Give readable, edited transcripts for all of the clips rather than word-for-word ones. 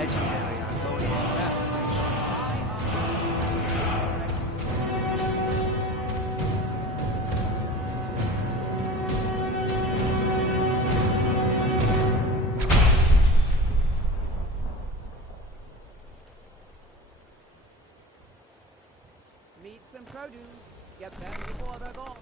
legendary and lonely craftsmanship. Meats and produce. Get them before they're gone.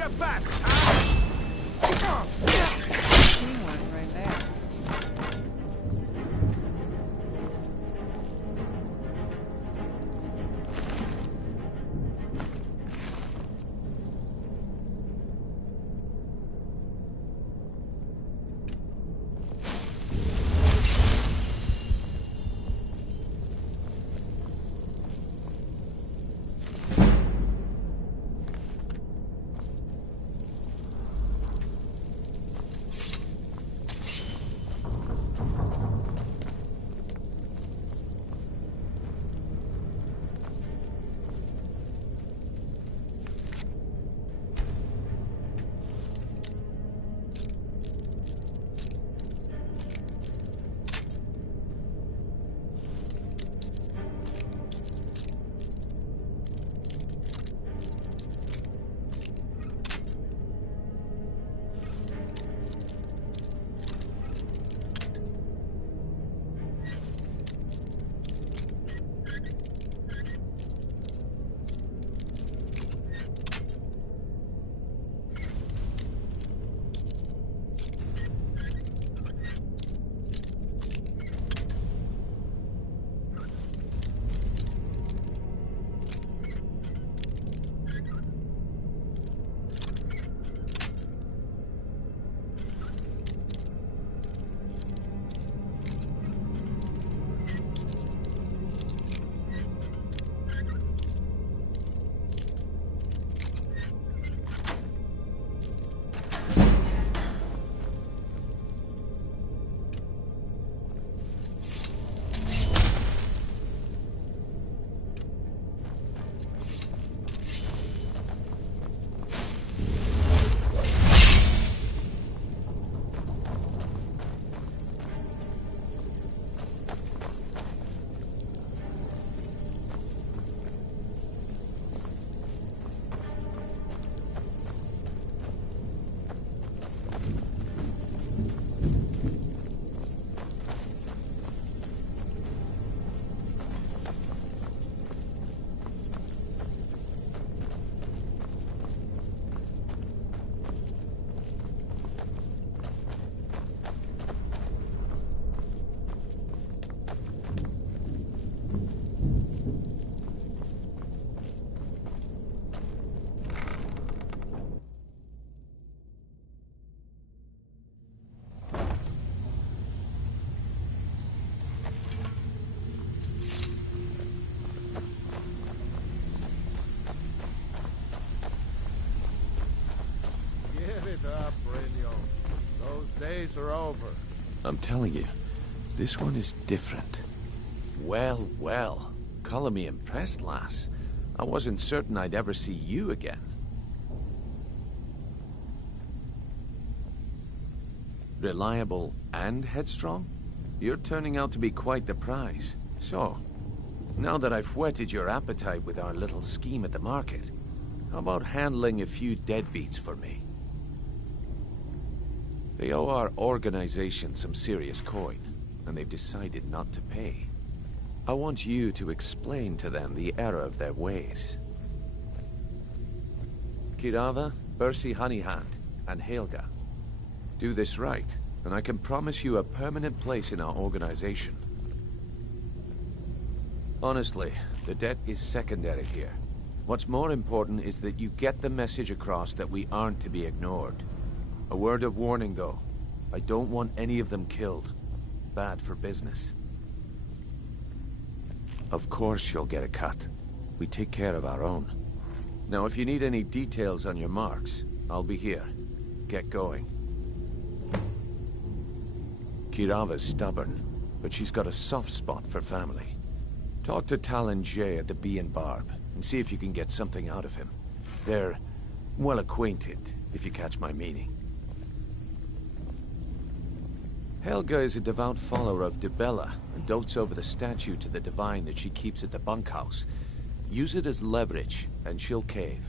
your back, huh? Seen one right there. Days are over. I'm telling you, this one is different. Well, well. Call me impressed, lass. I wasn't certain I'd ever see you again. Reliable and headstrong? You're turning out to be quite the prize. So, now that I've whetted your appetite with our little scheme at the market, how about handling a few deadbeats for me? They owe our organization some serious coin, and they've decided not to pay. I want you to explain to them the error of their ways. Kirava, Bersi Honeyhand, and Helga. Do this right, and I can promise you a permanent place in our organization. Honestly, the debt is secondary here. What's more important is that you get the message across that we aren't to be ignored. A word of warning, though. I don't want any of them killed. Bad for business. Of course you'll get a cut. We take care of our own. Now, if you need any details on your marks, I'll be here. Get going. Kirava's stubborn, but she's got a soft spot for family. Talk to Talon Jay at the Bee and Barb, and see if you can get something out of him. They're well acquainted, if you catch my meaning. Helga is a devout follower of Dibella, and dotes over the statue to the divine that she keeps at the bunkhouse. Use it as leverage, and she'll cave.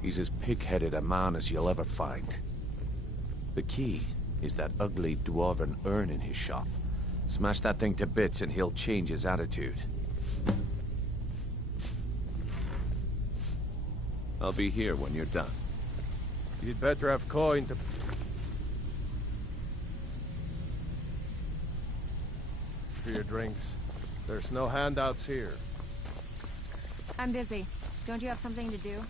He's as pig-headed a man as you'll ever find. The key is that ugly dwarven urn in his shop. Smash that thing to bits and he'll change his attitude. I'll be here when you're done. You'd better have coin to... for your drinks. There's no handouts here. I'm busy. Don't you have something to do?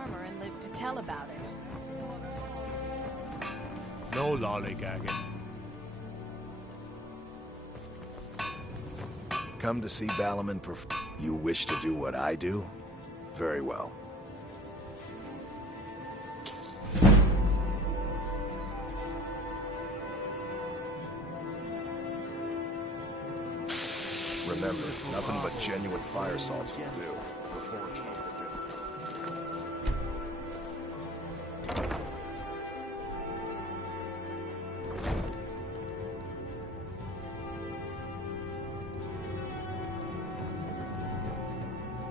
armor and live to tell about it. No lollygagging. Come to see Balaman You wish to do what I do? Very well. Remember, nothing but genuine fire salts will do. The forge knows the difference.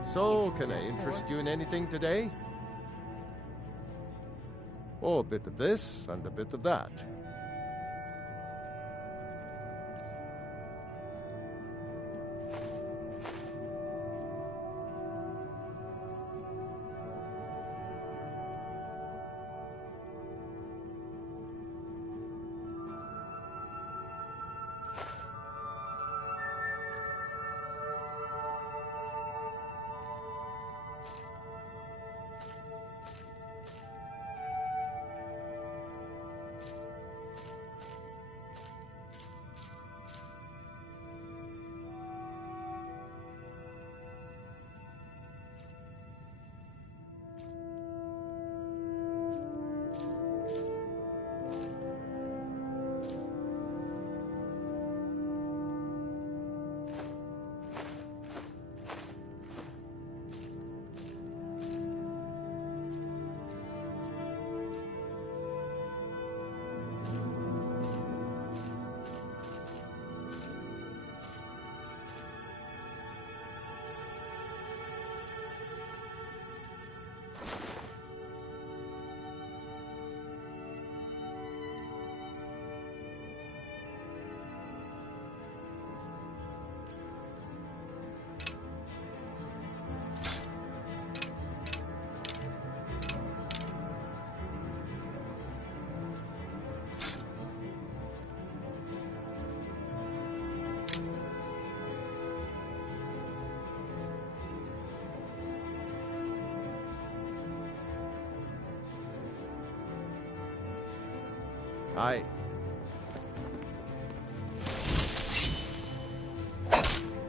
So, can I interest you in anything today? Oh, a bit of this and a bit of that.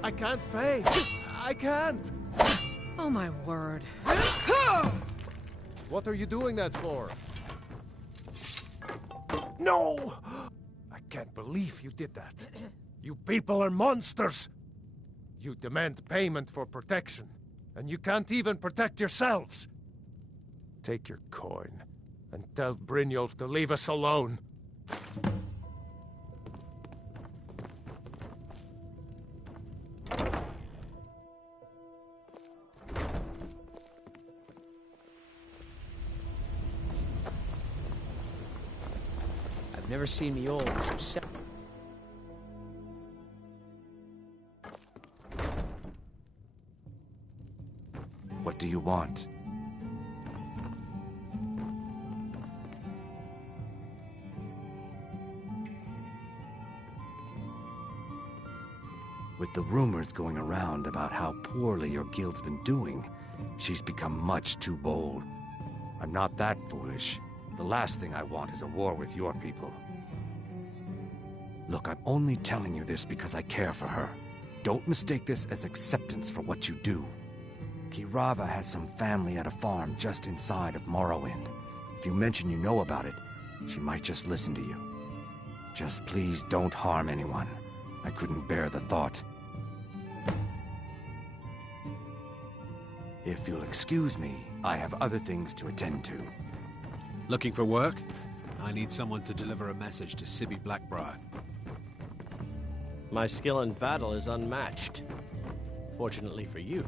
I can't pay. I can't. Oh my word. What are you doing that for? No! I can't believe you did that. You people are monsters. You demand payment for protection, and you can't even protect yourselves. Take your coin and tell Brynjolf to leave us alone. I've never seen me old this upset. What do you want? With the rumors going around about how poorly your guild's been doing, she's become much too bold. I'm not that foolish. The last thing I want is a war with your people. Look, I'm only telling you this because I care for her. Don't mistake this as acceptance for what you do. Kirava has some family at a farm just inside of Morrowind. If you mention you know about it, she might just listen to you. Just please don't harm anyone. I couldn't bear the thought. If you'll excuse me, I have other things to attend to. Looking for work? I need someone to deliver a message to Sibby Blackbriar. My skill in battle is unmatched. Fortunately for you,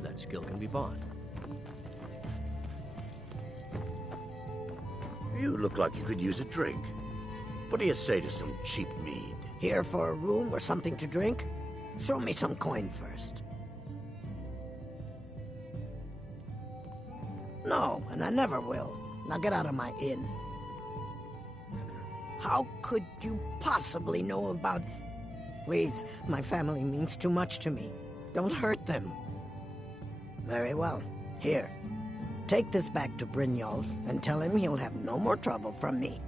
that skill can be bought. You look like you could use a drink. What do you say to some cheap mead? Here for a room or something to drink? Show me some coin first. No, and I never will. Now get out of my inn. How could you possibly know about... Please, my family means too much to me. Don't hurt them. Very well. Here. Take this back to Brynjolf and tell him he'll have no more trouble from me.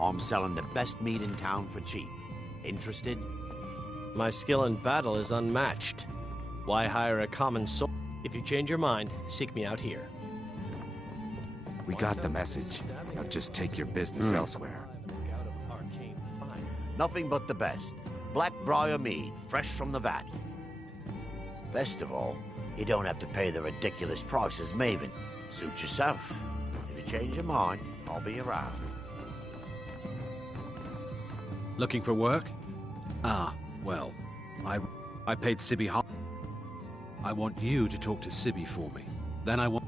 I'm selling the best meat in town for cheap. Interested? My skill in battle is unmatched. Why hire a common soldier? If you change your mind, seek me out here. We got the message. Now just take your business elsewhere. Nothing but the best. Black Briar mead, fresh from the vat. Best of all, you don't have to pay the ridiculous price as Maven. Suit yourself. If you change your mind, I'll be around. Looking for work? Ah, well, I paid Sibby half. I want you to talk to Sibby for me. Then I want...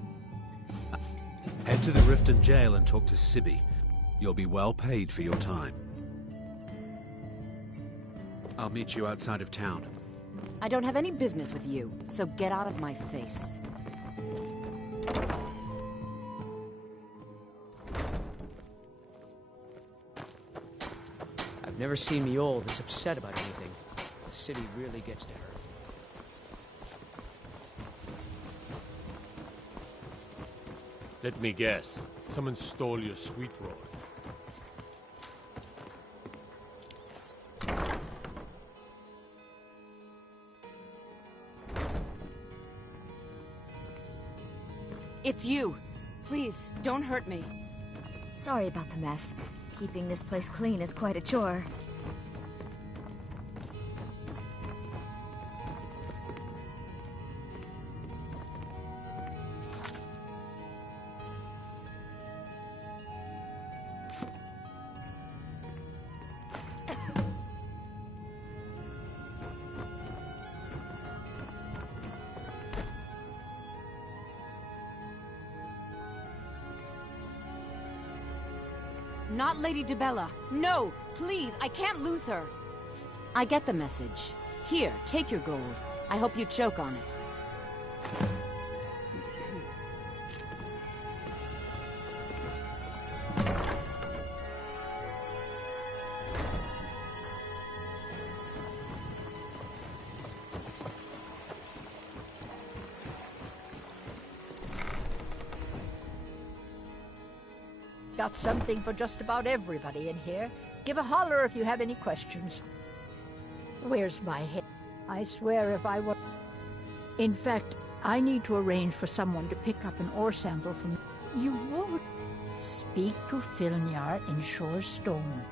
Head to the Riften jail and talk to Sibby. You'll be well paid for your time. I'll meet you outside of town. I don't have any business with you, so get out of my face. I've never seen Miol this upset about anything. The city really gets to her. Let me guess. Someone stole your sweet roll. It's you. Please, don't hurt me. Sorry about the mess. Keeping this place clean is quite a chore. Not Lady Dibella. No, please, I can't lose her. I get the message. Here, take your gold. I hope you choke on it. Got something for just about everybody in here. Give a holler if you have any questions. Where's my head? I swear if I were... In fact, I need to arrange for someone to pick up an ore sample from... You would... Speak to Filnyar in Shore's Stone.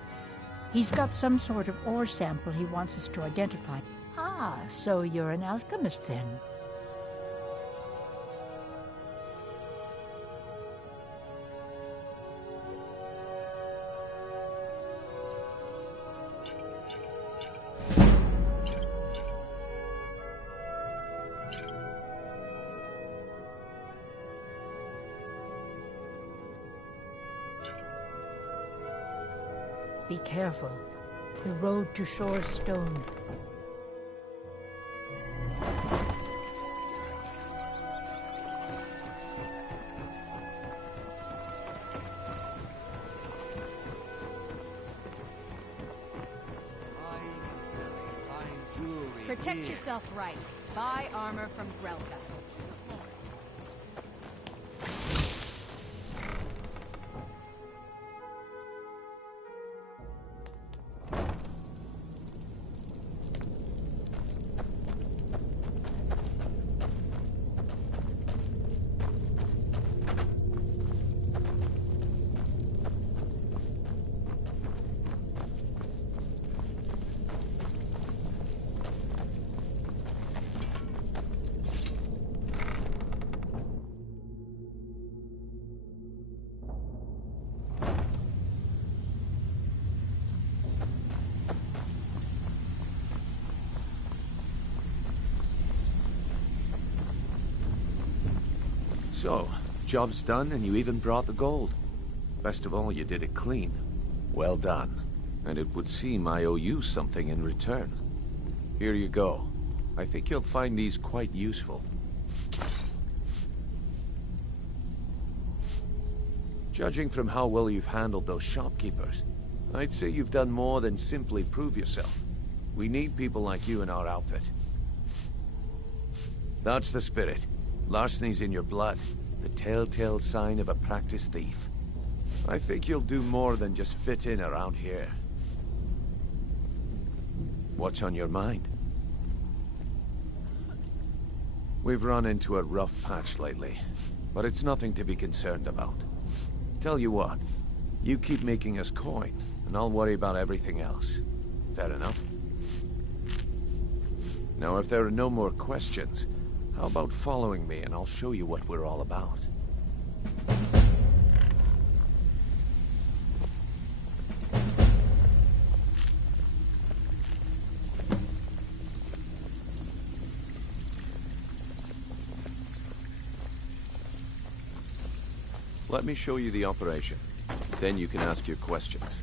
He's got some sort of ore sample he wants us to identify. Ah, so you're an alchemist then. Be careful. The road to Shore's Stone. Protect yourself right. Buy armor from Grelka. So, job's done and you even brought the gold. Best of all, you did it clean. Well done. And it would seem I owe you something in return. Here you go. I think you'll find these quite useful. Judging from how well you've handled those shopkeepers, I'd say you've done more than simply prove yourself. We need people like you in our outfit. That's the spirit. Larceny's in your blood. The telltale sign of a practiced thief. I think you'll do more than just fit in around here. What's on your mind? We've run into a rough patch lately, but it's nothing to be concerned about. Tell you what, you keep making us coin, and I'll worry about everything else. Fair enough? Now, if there are no more questions, how about following me and I'll show you what we're all about? Let me show you the operation. Then you can ask your questions.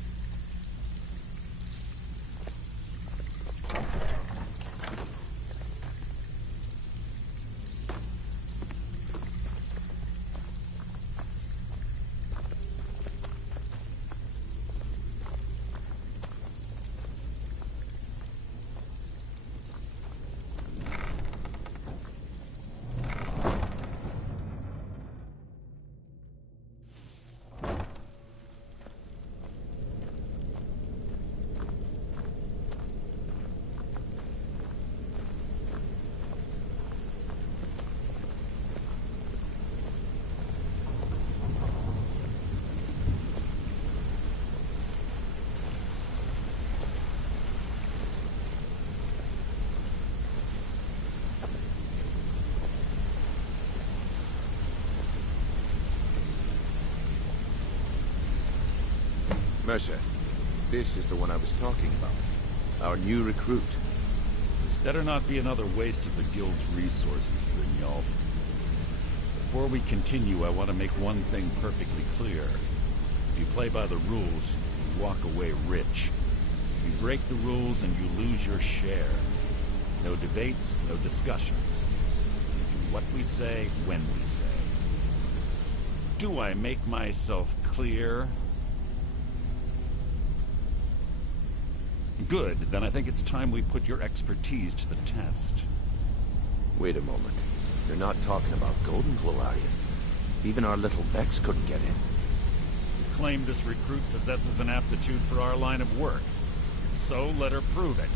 Mercer, this is the one I was talking about. Our new recruit. This better not be another waste of the Guild's resources, Brienne. Before we continue, I want to make one thing perfectly clear. If you play by the rules, you walk away rich. You break the rules and you lose your share. No debates, no discussions. We do what we say, when we say. Do I make myself clear? Good, then I think it's time we put your expertise to the test. Wait a moment. You're not talking about Golden Glow, are you? Even our little Vex couldn't get in. You claim this recruit possesses an aptitude for our line of work. So let her prove it.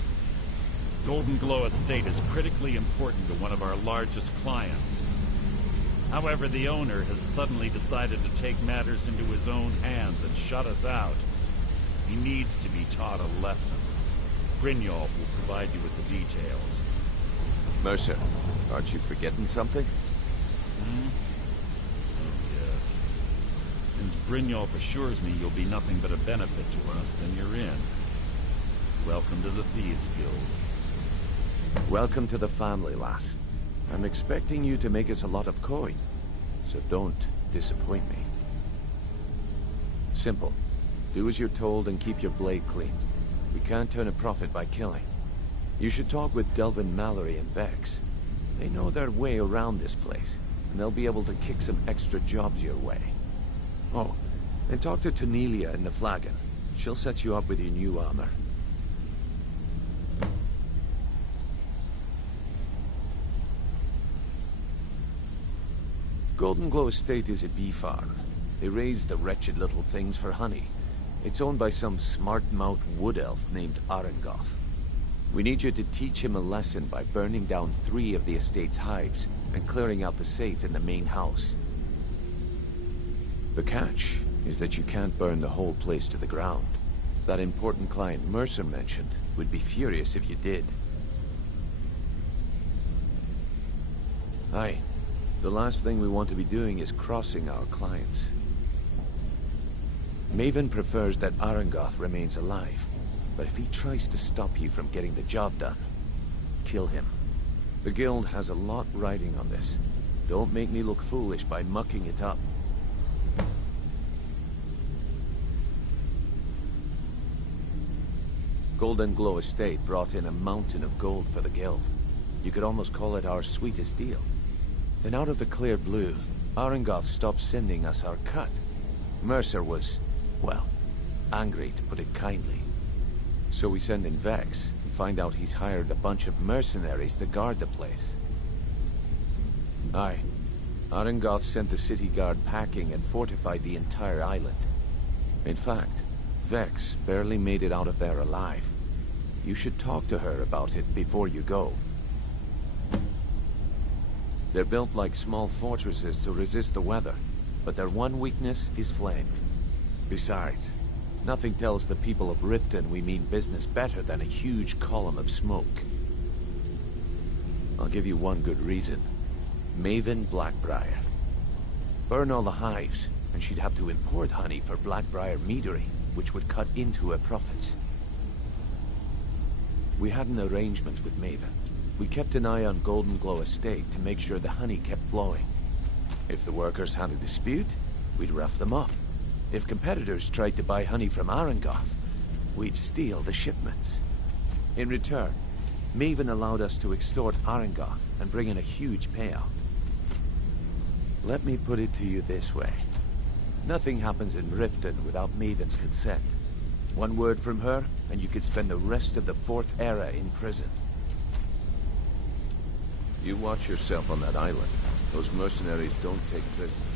Golden Glow Estate is critically important to one of our largest clients. However, the owner has suddenly decided to take matters into his own hands and shut us out. He needs to be taught a lesson. Brienne will provide you with the details. Mercer, aren't you forgetting something? Hmm? Oh, yes. Since Brienne assures me you'll be nothing but a benefit to us, then you're in. Welcome to the Thieves Guild. Welcome to the family, lass. I'm expecting you to make us a lot of coin, so don't disappoint me. Simple. Do as you're told and keep your blade clean. We can't turn a profit by killing. You should talk with Delvin Mallory and Vex. They know their way around this place, and they'll be able to kick some extra jobs your way. Oh, and talk to Tanelia in the Flagon. She'll set you up with your new armor. Golden Glow Estate is a bee farm. They raise the wretched little things for honey. It's owned by some smart-mouthed wood elf named Arengoth. We need you to teach him a lesson by burning down 3 of the estate's hives and clearing out the safe in the main house. The catch is that you can't burn the whole place to the ground. That important client Mercer mentioned would be furious if you did. Aye. The last thing we want to be doing is crossing our clients. Maven prefers that Arengoth remains alive, but if he tries to stop you from getting the job done, kill him. The Guild has a lot riding on this. Don't make me look foolish by mucking it up. Golden Glow Estate brought in a mountain of gold for the Guild. You could almost call it our sweetest deal. Then out of the clear blue, Arengoth stopped sending us our cut. Mercer was, well, angry to put it kindly. So we send in Vex and find out he's hired a bunch of mercenaries to guard the place. Aye. Arengoth sent the city guard packing and fortified the entire island. In fact, Vex barely made it out of there alive. You should talk to her about it before you go. They're built like small fortresses to resist the weather, but their one weakness is flame. Besides, nothing tells the people of Riften we mean business better than a huge column of smoke. I'll give you one good reason. Maven Blackbriar. Burn all the hives, and she'd have to import honey for Blackbriar meadery, which would cut into her profits. We had an arrangement with Maven. We kept an eye on Golden Glow Estate to make sure the honey kept flowing. If the workers had a dispute, we'd rough them up. If competitors tried to buy honey from Arengoth, we'd steal the shipments. In return, Maven allowed us to extort Arengoth and bring in a huge payout. Let me put it to you this way. Nothing happens in Riften without Maven's consent. One word from her, and you could spend the rest of the Fourth Era in prison. You watch yourself on that island. Those mercenaries don't take prisoners.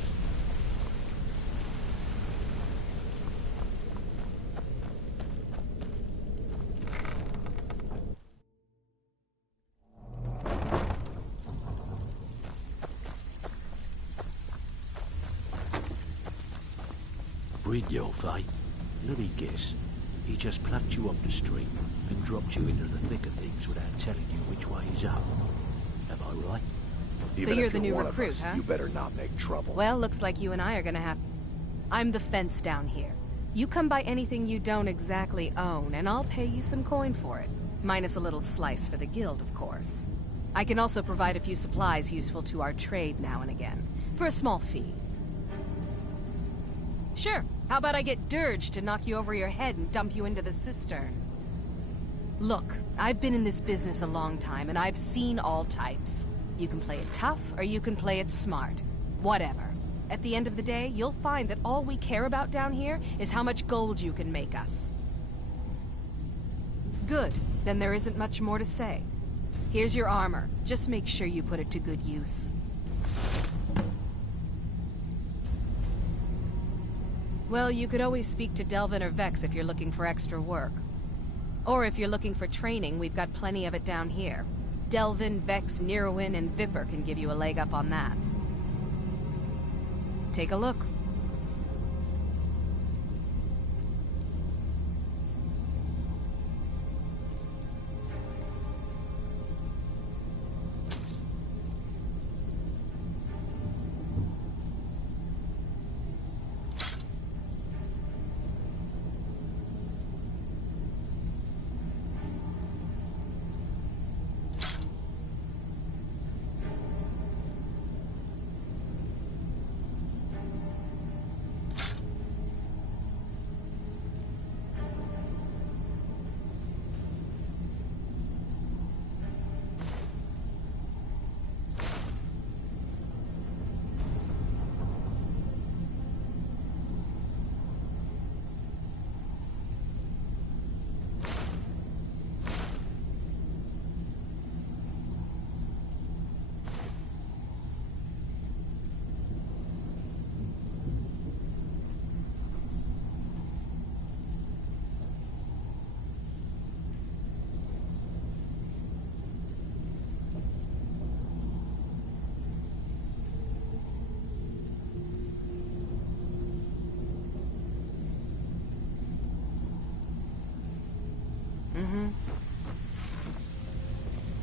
Brynjolf, eh? Let me guess. He just plucked you off the street and dropped you into the thick of things without telling you which way is up. Am I right? So you're the new recruit, us, huh? You better not make trouble. Well, looks like you and I are gonna have... I'm the fence down here. You come by anything you don't exactly own, and I'll pay you some coin for it. Minus a little slice for the guild, of course. I can also provide a few supplies useful to our trade now and again, for a small fee. Sure, how about I get Dirge to knock you over your head and dump you into the cistern? Look, I've been in this business a long time, and I've seen all types. You can play it tough, or you can play it smart. Whatever. At the end of the day, you'll find that all we care about down here is how much gold you can make us. Good. Then there isn't much more to say. Here's your armor. Just make sure you put it to good use. Well, you could always speak to Delvin or Vex if you're looking for extra work. Or if you're looking for training, we've got plenty of it down here. Delvin, Vex, Nirwin, and Viper can give you a leg up on that. Take a look.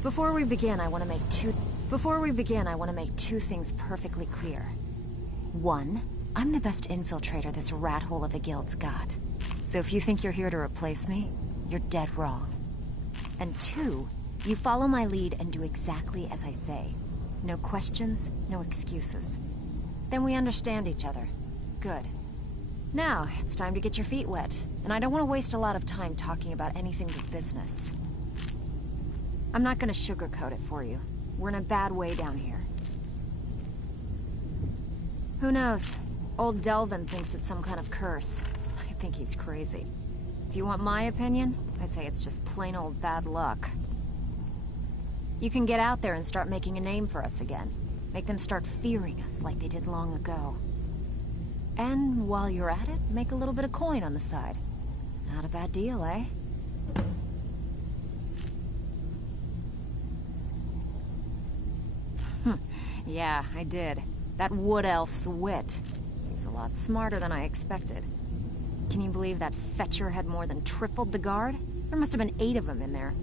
Before we begin, I want to make two things perfectly clear. One, I'm the best infiltrator this rat hole of a guild's got. So if you think you're here to replace me, you're dead wrong. And two, you follow my lead and do exactly as I say. No questions, no excuses. Then we understand each other. Good. Now, it's time to get your feet wet, and I don't want to waste a lot of time talking about anything but business. I'm not gonna sugarcoat it for you. We're in a bad way down here. Who knows? Old Delvin thinks it's some kind of curse. I think he's crazy. If you want my opinion, I'd say it's just plain old bad luck. You can get out there and start making a name for us again. Make them start fearing us like they did long ago. And while you're at it, make a little bit of coin on the side. Not a bad deal, eh? Yeah, I did. That wood elf's wit. He's a lot smarter than I expected. Can you believe that fetcher had more than tripled the guard? There must have been 8 of them in there.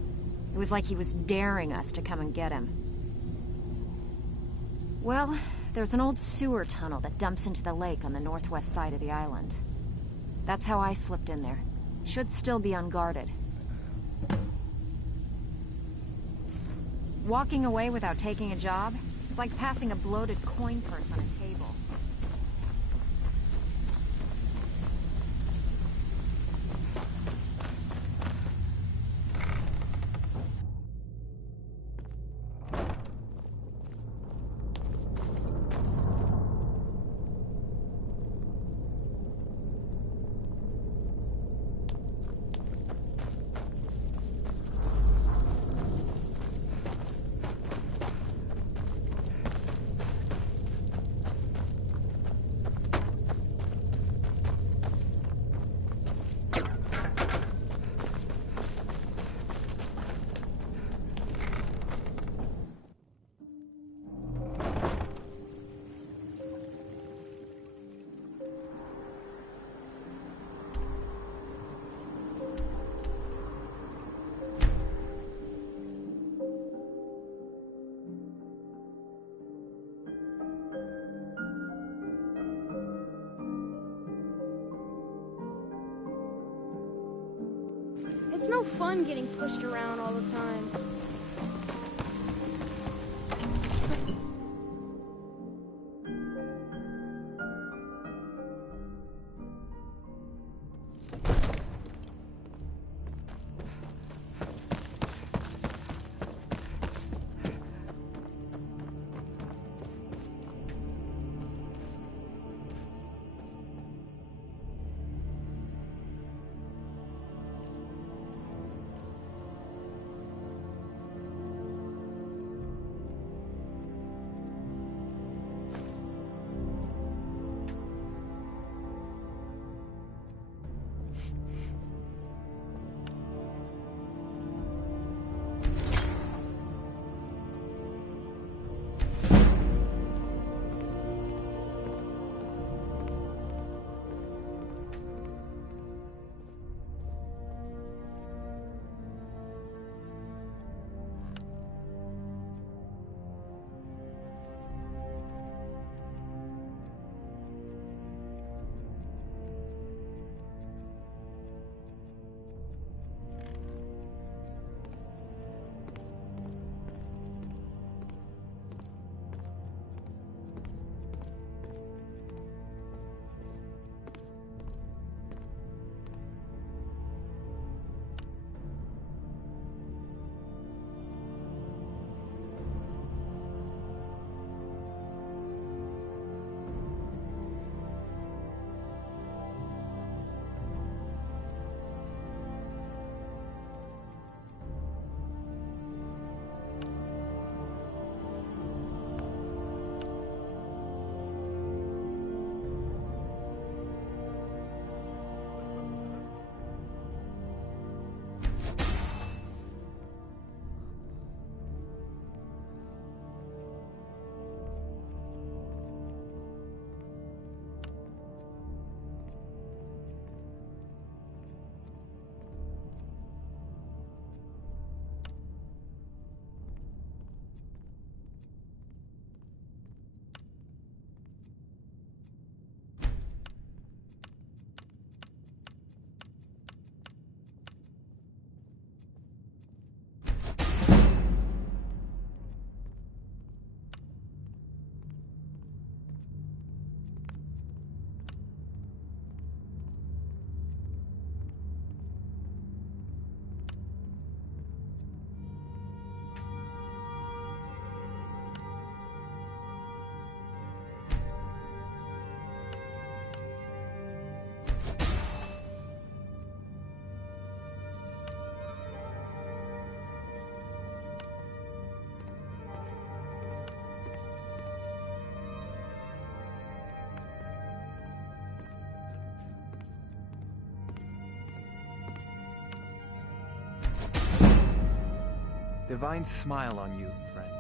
It was like he was daring us to come and get him. Well, there's an old sewer tunnel that dumps into the lake on the northwest side of the island. That's how I slipped in there. Should still be unguarded. Walking away without taking a job? It's like passing a bloated coin purse on a table. It's no fun getting pushed around all the time. Divine smile on you, friend.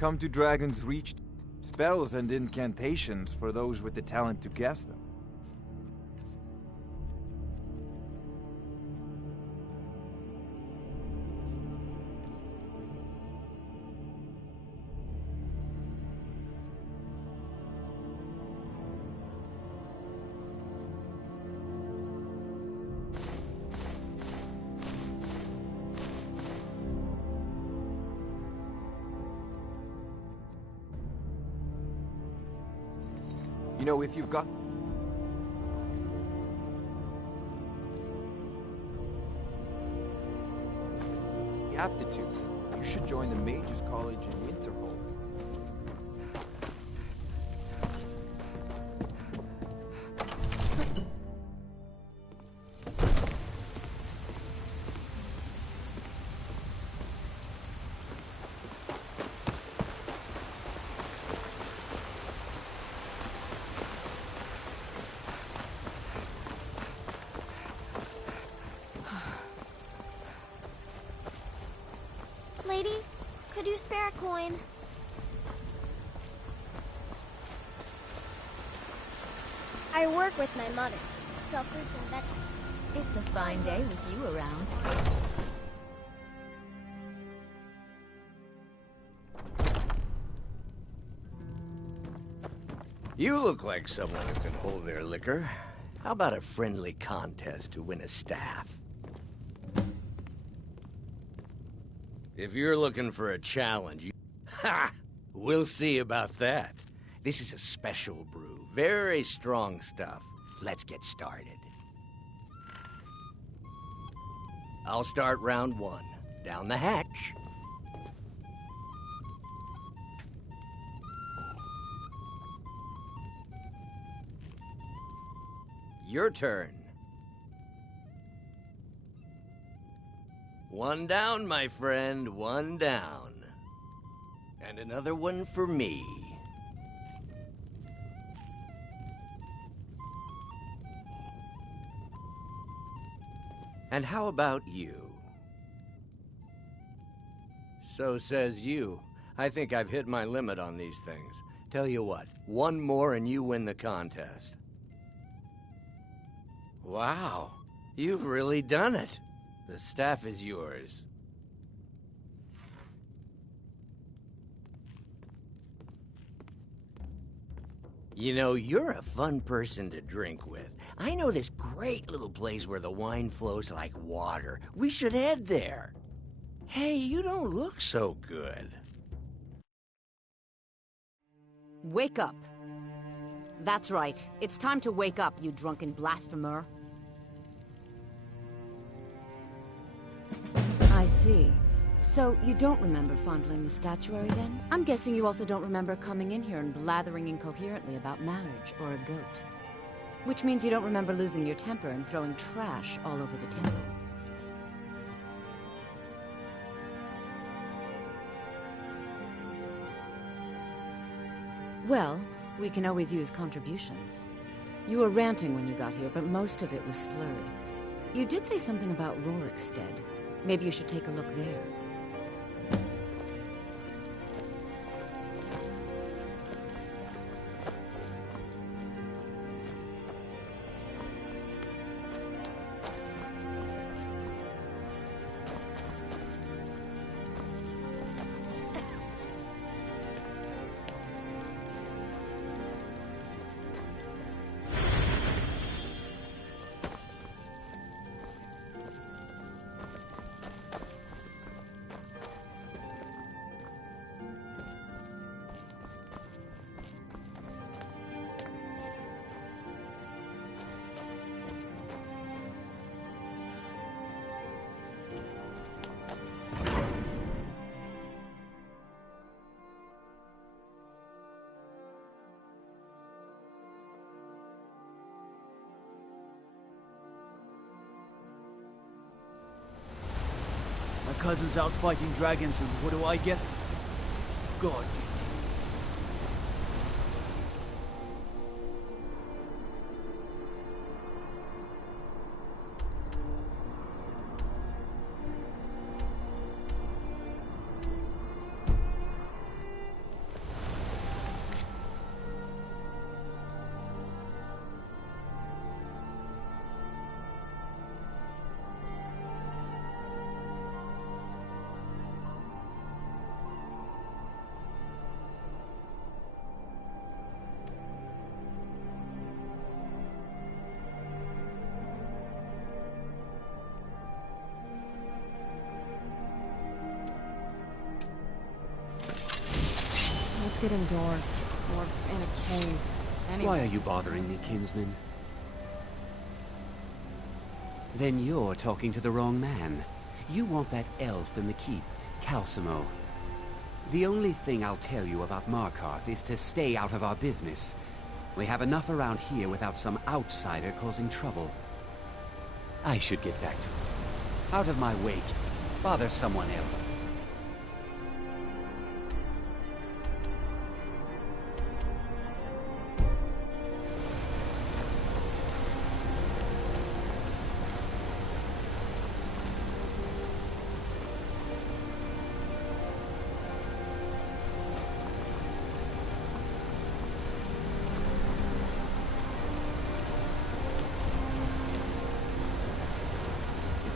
Come to Dragon's Reach. Spells and incantations for those with the talent to guess them. You know, if you've got... the aptitude, you should join the Mages College in Winterhold. Lady, could you spare a coin? I work with my mother. Sell fruits and vegetables. It's a fine day with you around. You look like someone who can hold their liquor. How about a friendly contest to win a staff? If you're looking for a challenge, Ha! We'll see about that. This is a special brew. Very strong stuff. Let's get started. I'll start round one. Down the hatch. Your turn. One down, my friend, one down. And another one for me. And how about you? So says you. I think I've hit my limit on these things. Tell you what, one more and you win the contest. Wow, you've really done it. The staff is yours. You know, you're a fun person to drink with. I know this great little place where the wine flows like water. We should head there. Hey, you don't look so good. Wake up. That's right. It's time to wake up, you drunken blasphemer. see. So, you don't remember fondling the statuary, then? I'm guessing you also don't remember coming in here and blathering incoherently about marriage or a goat. Which means you don't remember losing your temper and throwing trash all over the temple. Well, we can always use contributions. You were ranting when you got here, but most of it was slurred. You did say something about Rorikstead. Maybe you should take a look there. My cousin's out fighting dragons, and what do I get? God duty. Let's get indoors. Or in a cave. Why are you bothering me, kinsman? Then you're talking to the wrong man. You want that elf in the keep, Calcimo. The only thing I'll tell you about Markarth is to stay out of our business. We have enough around here without some outsider causing trouble. I should get back to it. Out of my way. Bother someone else.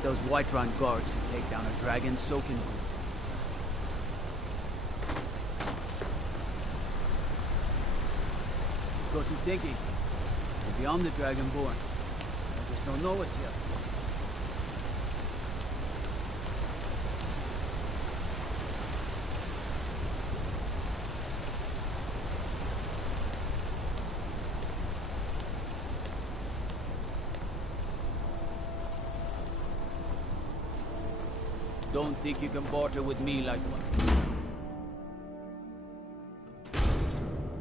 Those Whiterun guards can take down a dragon, so can we. Got to thinking. Maybe I'm the Dragonborn. I just don't know it yet. Don't think you can barter with me like one.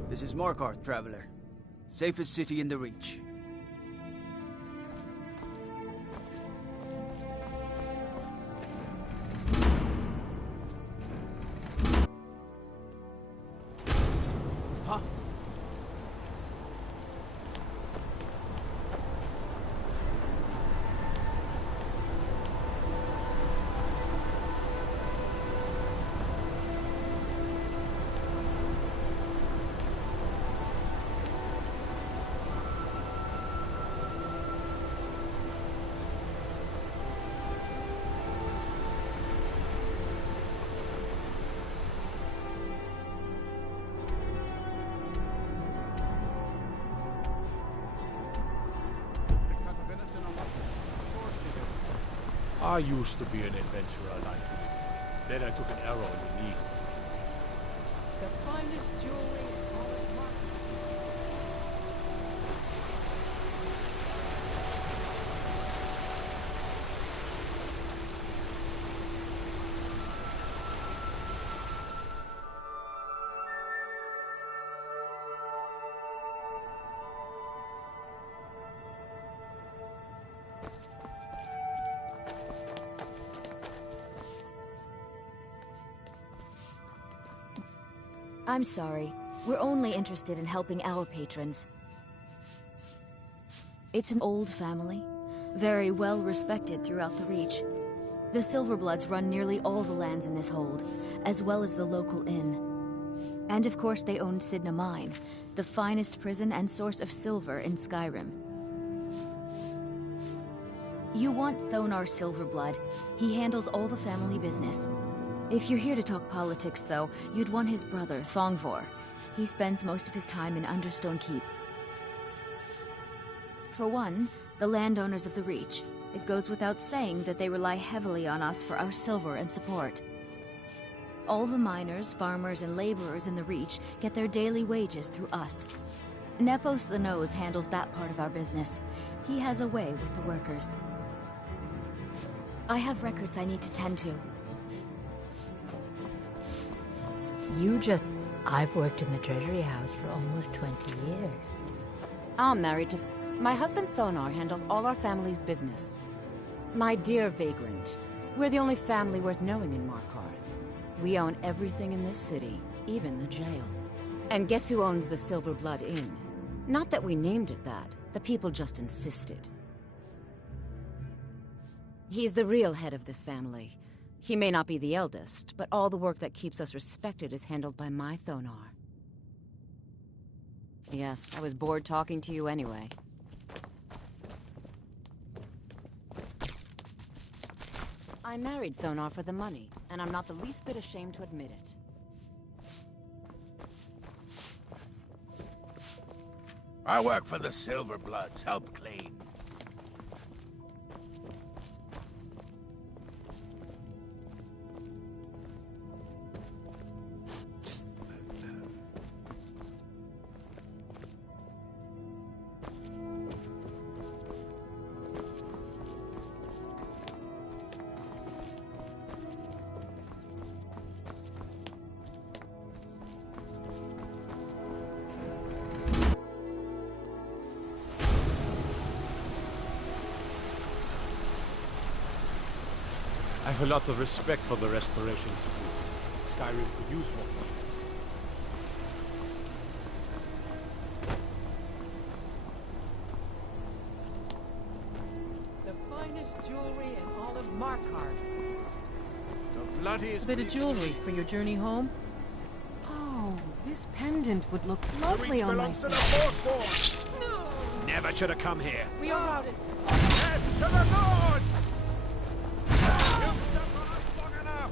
This is Markarth, traveler. Safest city in the Reach. Huh? I used to be an adventurer like you. Then I took an arrow in the knee. The finest jewelry in all of Market. I'm sorry. We're only interested in helping our patrons. It's an old family, very well respected throughout the Reach. The Silverbloods run nearly all the lands in this hold, as well as the local inn. And of course they own Sidna Mine, the finest prison and source of silver in Skyrim. You want Thonar Silverblood. He handles all the family business. If you're here to talk politics, though, you'd want his brother, Thongvor. He spends most of his time in Understone Keep. For one, the landowners of the Reach. It goes without saying that they rely heavily on us for our silver and support. All the miners, farmers, and laborers in the Reach get their daily wages through us. Nepos the Nose handles that part of our business. He has a way with the workers. I have records I need to tend to. I've worked in the Treasury House for almost 20 years. I'm married to... My husband Thonar handles all our family's business. My dear Vagrant, we're the only family worth knowing in Markarth. We own everything in this city, even the jail. And guess who owns the Silverblood Inn? Not that we named it that. The people just insisted. He's the real head of this family. He may not be the eldest, but all the work that keeps us respected is handled by my Thonar. Yes, I was bored talking to you anyway. I married Thonar for the money, and I'm not the least bit ashamed to admit it. I work for the Silverbloods, help clean. I have a lot of respect for the Restoration School. Skyrim could use more players. The finest jewelry in all of Markarth. The bloodiest... A bit of jewelry for your journey home? Oh, this pendant would look lovely on my to the sister. Forsworn! Never should have come here. We are routed. Head to the Lords! You've stepped on us long enough!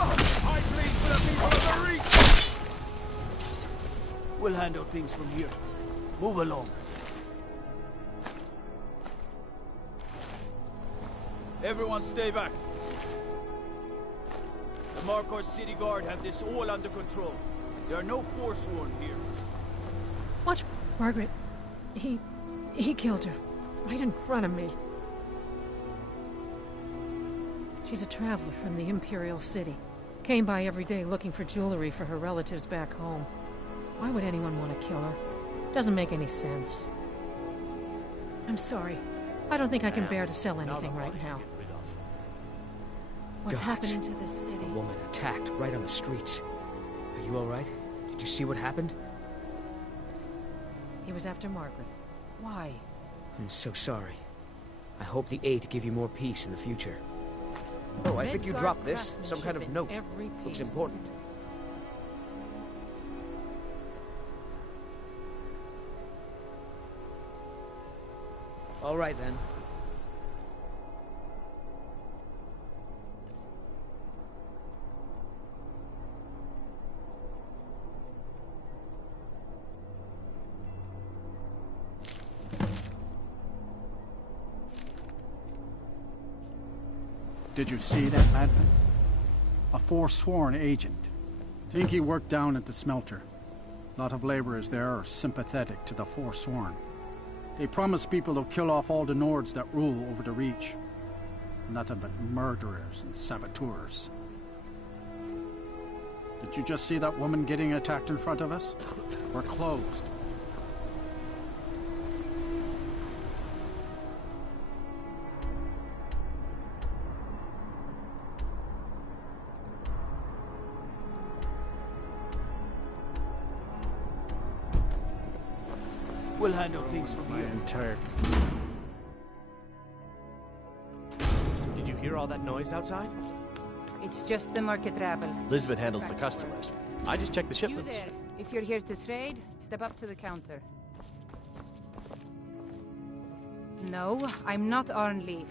I plead for the people of the Reach! We'll handle things from here. Move along. Everyone stay back. The Markarth City Guard have this all under control. There are no Forsworn here. Watch Margaret. He killed her. Right in front of me. She's a traveler from the Imperial City. Came by every day looking for jewelry for her relatives back home. Why would anyone want to kill her? Doesn't make any sense. I'm sorry. I don't think I can bear to sell anything right now. What's happening to this city? A woman attacked right on the streets. Are you all right? Did you see what happened? He was after Margaret. Why? I'm so sorry. I hope the Eight give you more peace in the future. Oh, I think you dropped this. Some kind of note. Looks important. All right, then. Did you see that madman? A forsworn agent. Think he worked down at the smelter. A lot of laborers there are sympathetic to the forsworn. They promise people they'll kill off all the Nords that rule over the Reach. Nothing but murderers and saboteurs. Did you just see that woman getting attacked in front of us? We're closed. We'll handle things from here. Entire... Did you hear all that noise outside? It's just the market rabble. Lisbeth handles the customers. I just check the You shipments. there. If you're here to trade, step up to the counter. No, I'm not Arnleaf.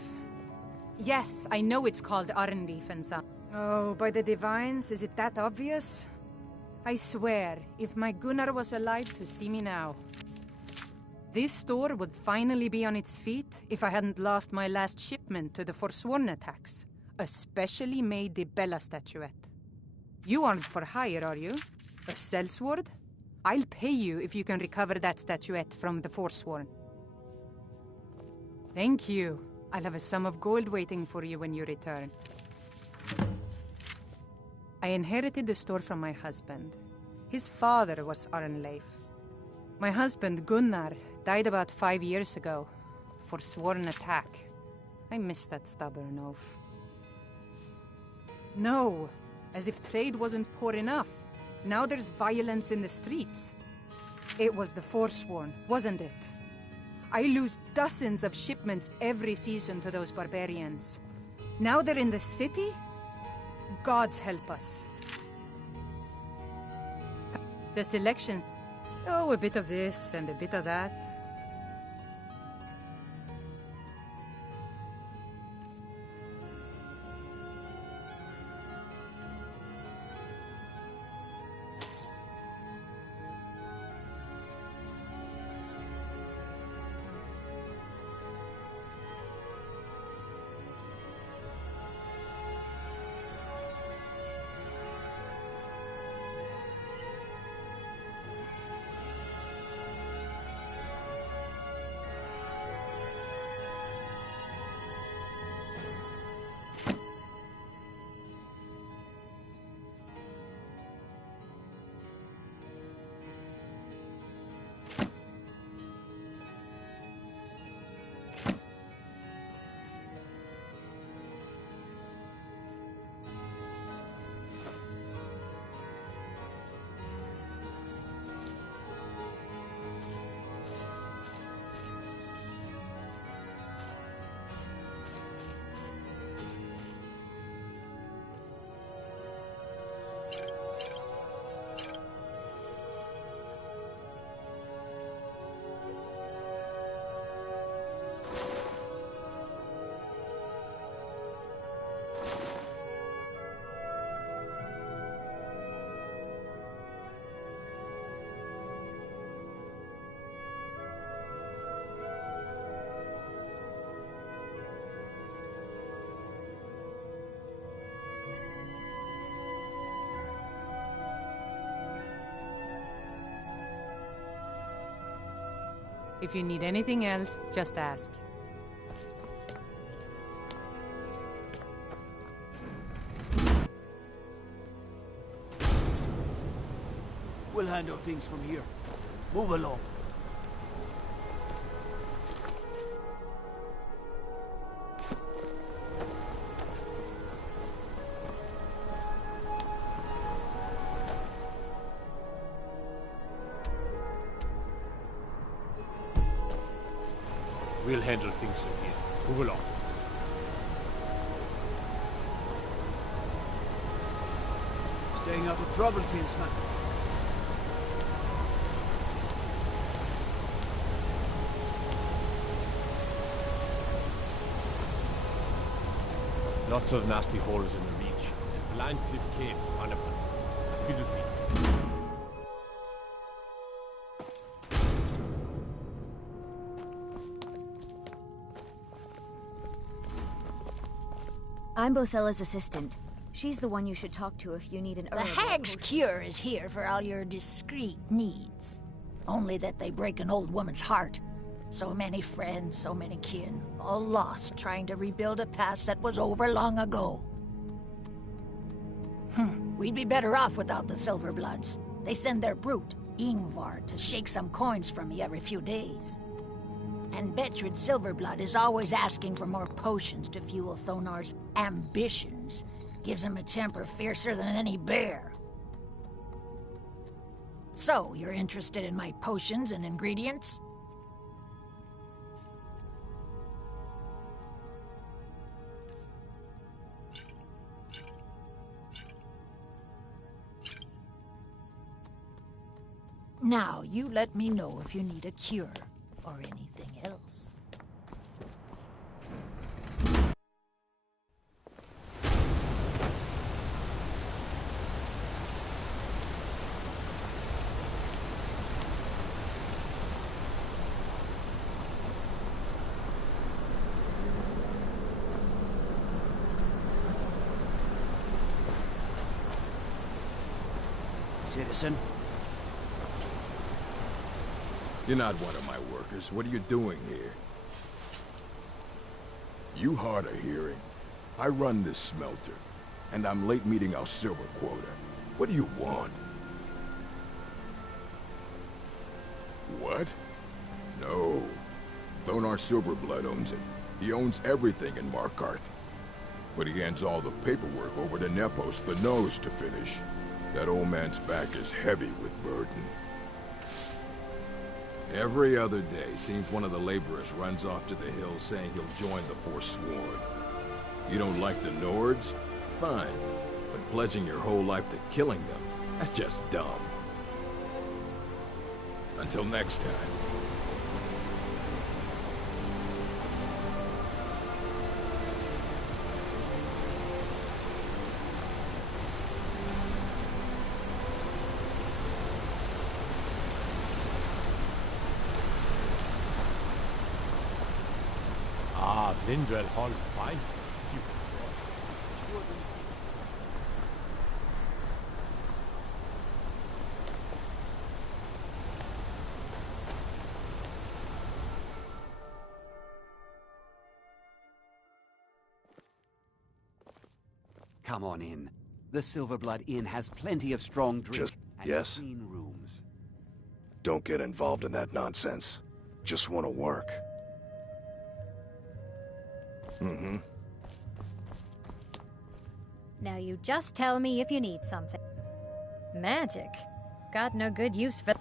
Yes, I know it's called Arnleaf and Son. Oh, by the divines, is it that obvious? I swear, if my Gunnar was alive to see me now. This store would finally be on its feet if I hadn't lost my last shipment to the Forsworn attacks. A specially made Dibella statuette. You aren't for hire, are you? A sellsword? I'll pay you if you can recover that statuette from the Forsworn. Thank you. I'll have a sum of gold waiting for you when you return. I inherited the store from my husband. His father was Arnleif. My husband, Gunnar, died about 5 years ago. Forsworn attack. I miss that stubborn oaf. No, as if trade wasn't poor enough. Now there's violence in the streets. It was the Forsworn, wasn't it? I lose dozens of shipments every season to those barbarians. Now they're in the city? Gods help us. The selection... Oh, a bit of this and a bit of that. If you need anything else, just ask. We'll handle things from here. Move along. We'll handle things from here. Move along. Staying out of trouble, kinsman. Lots of nasty holes in the reach, and Blind Cliff Cave is one of them. Filthy. I'm Bothella's assistant. She's the one you should talk to if you need an The herb. Hag's Cure is here for all your discreet needs. Only that they break an old woman's heart. So many friends, so many kin, all lost trying to rebuild a past that was over long ago. We'd be better off without the Silverbloods. They send their brute, Ingvar, to shake some coins from me every few days. And Betrid Silverblood is always asking for more potions to fuel Thonar's ambitions. Gives him a temper fiercer than any bear. So, you're interested in my potions and ingredients? Now, you let me know if you need a cure or anything else. Citizen? You're not one of my workers. What are you doing here? You hard of hearing. I run this smelter, and I'm late meeting our silver quota. What do you want? What? No. Thonar Silverblood owns it. He owns everything in Markarth. But he hands all the paperwork over to Nepos the Nose to finish. That old man's back is heavy with burden. Every other day, seems one of the laborers runs off to the hills saying he'll join the Forsworn. You don't like the Nords? Fine. But pledging your whole life to killing them, that's just dumb. Until next time. Lindred Hall's fine. Come on in. The Silverblood Inn has plenty of strong drink and clean rooms. Don't get involved in that nonsense. Just want to work. Mm-hmm. Now you just tell me if you need something. Magic. Got no good use for...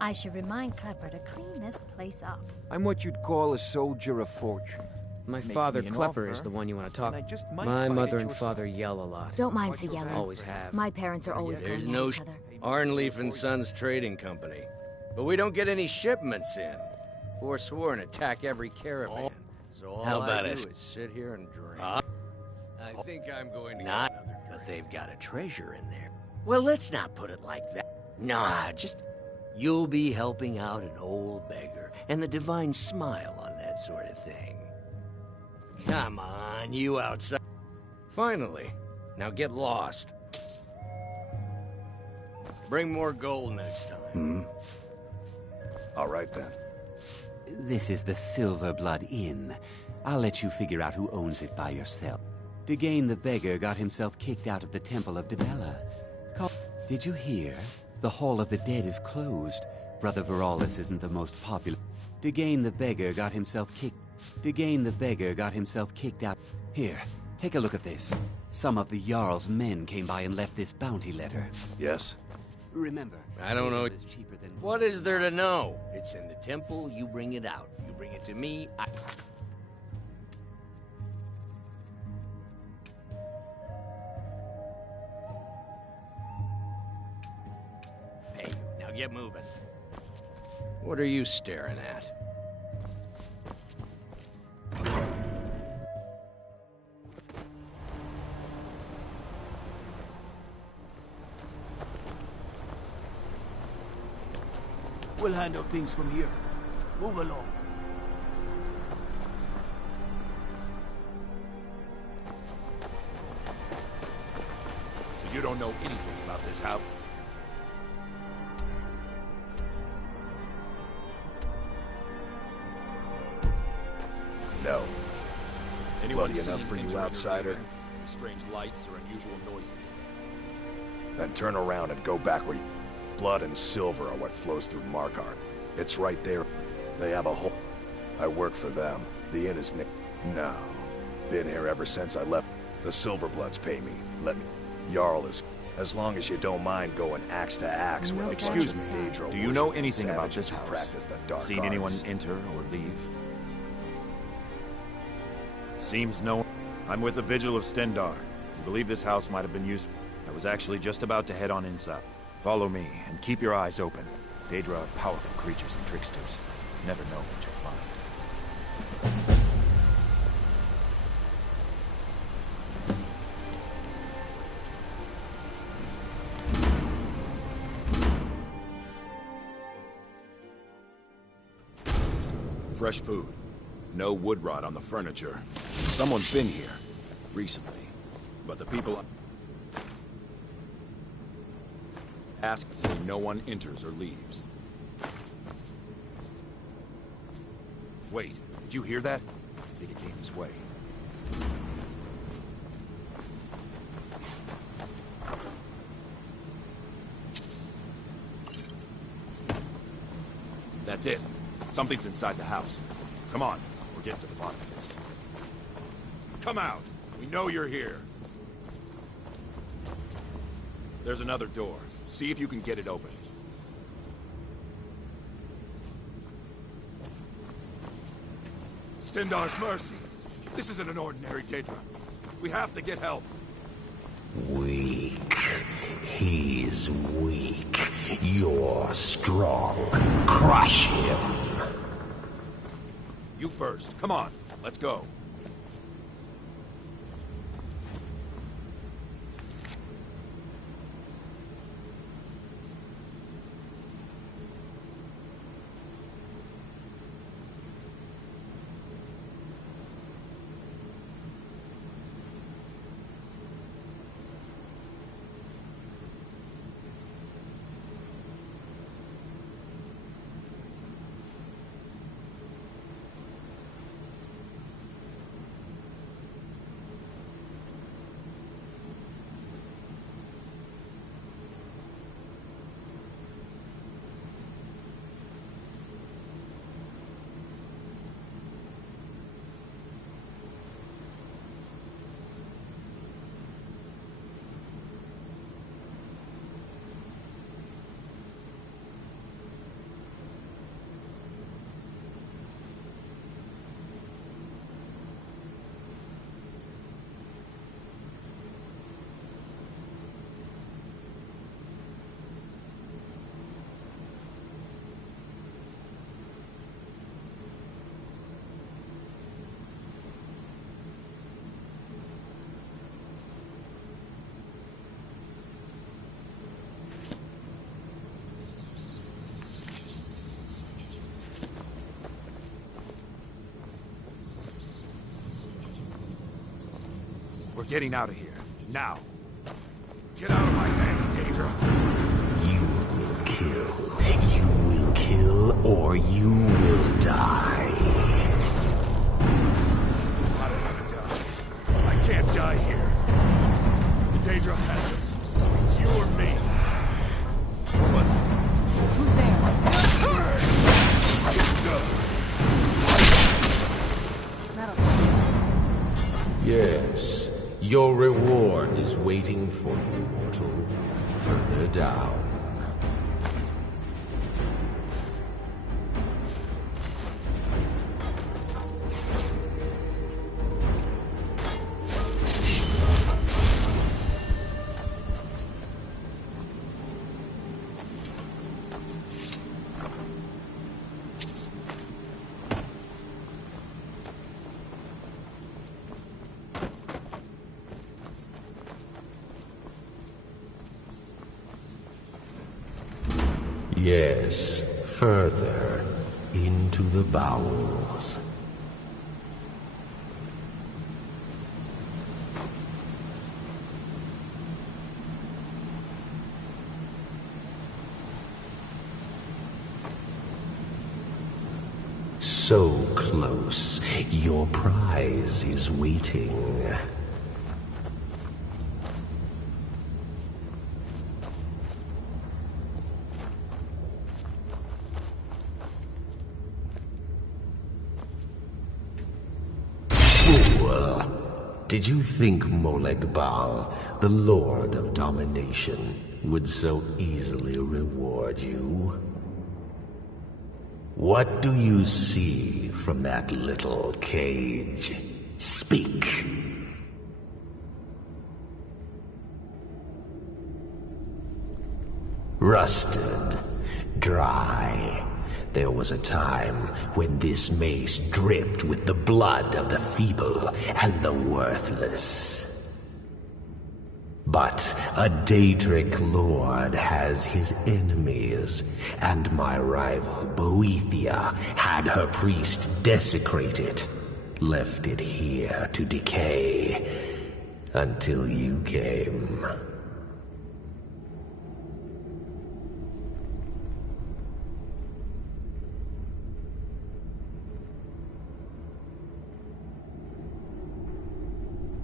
I should remind Klepper to clean this place up. I'm what you'd call a soldier of fortune. My Make father, me an Klepper, offer, is the one you want to talk. and I just might My find mother it and yourself. father yell a lot. Don't mind the yelling. Always have. My parents are always There's calling no each other. Arnleif and Sons Trading Company. But we don't get any shipments in. Forsworn attack every caravan. So all How I about do us? is sit here and drink. I think I'm going to Not, get another drink. but they've got a treasure in there. Well, let's not put it like that. Nah, just... You'll be helping out an old beggar, and the divine smile on that sort of thing. Come on, you outside. Finally. Now get lost. Bring more gold next time. All right, then. This is the Silverblood Inn. I'll let you figure out who owns it by yourself. Degane the beggar got himself kicked out of the Temple of Dibella. Did you hear? The Hall of the Dead is closed. Brother Veralis isn't the most popular. Degane the beggar got himself kicked. Degane the beggar got himself kicked out. Here, take a look at this. Some of the Jarl's men came by and left this bounty letter. Yes? Remember, I don't know. is cheaper than... What is there to know? It's in the temple, you bring it out. You bring it to me, I... Hey, now get moving. What are you staring at? We'll handle things from here. Move along. So you don't know anything about this house? No. Anyone Bloody enough seen for you, entering or outsider? leaving? Strange lights or unusual noises? Then turn around and go back where you... Blood and silver are what flows through Markarth. It's right there. They have a whole... I work for them. The inn is... No. Been here ever since I left. The Silverbloods pay me. Let me... Jarl is... As long as you don't mind going axe to axe with a Excuse bunch of me. Daedra Do you know worshiping anything about savages this who house? practice the dark Seen anyone arts? enter or leave? Seems no. I'm with the Vigil of Stendar. I believe this house might have been used. I was actually just about to head on inside. Follow me and keep your eyes open. Daedra are powerful creatures and tricksters. Never know what you'll find. Fresh food. No wood rot on the furniture. Someone's been here. Recently. But the people... Ask to say no one enters or leaves. Wait, did you hear that? I think it came this way. That's it. Something's inside the house. Come on, we're getting to the bottom of this. Come out! We know you're here. There's another door. See if you can get it open. Stendar's mercy. This isn't an ordinary Daedra. We have to get help. Weak. He's weak. You're strong. Crush him. You first. Come on. Let's go. We're getting out of here. Now. Get out of my head, Daedra. You will kill, or you will die. I don't want to die. I can't die here. The Daedra has us. So it's you or me. Who was it? Who's there? Yes. Your reward is waiting for you, mortal. Further down. Yes, further into the bowels. So close. Your prize is waiting. Did you think Molegbal, the Lord of Domination, would so easily reward you? What do you see from that little cage? Speak. Rusted. dry. There was a time when this mace dripped with the blood of the feeble and the worthless. But a Daedric lord has his enemies, and my rival Boethia had her priest desecrate it, left it here to decay, until you came.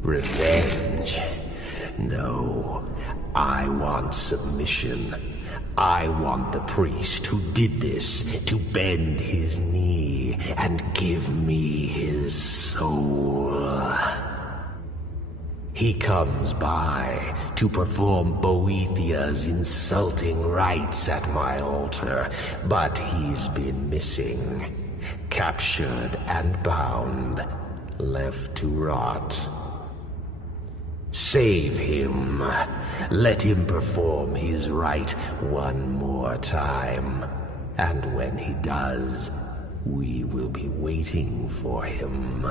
Revenge? No, I want submission. I want the priest who did this to bend his knee and give me his soul. He comes by to perform Boethia's insulting rites at my altar, but he's been missing, captured and bound, left to rot. Save him. Let him perform his rite one more time. And when he does, we will be waiting for him.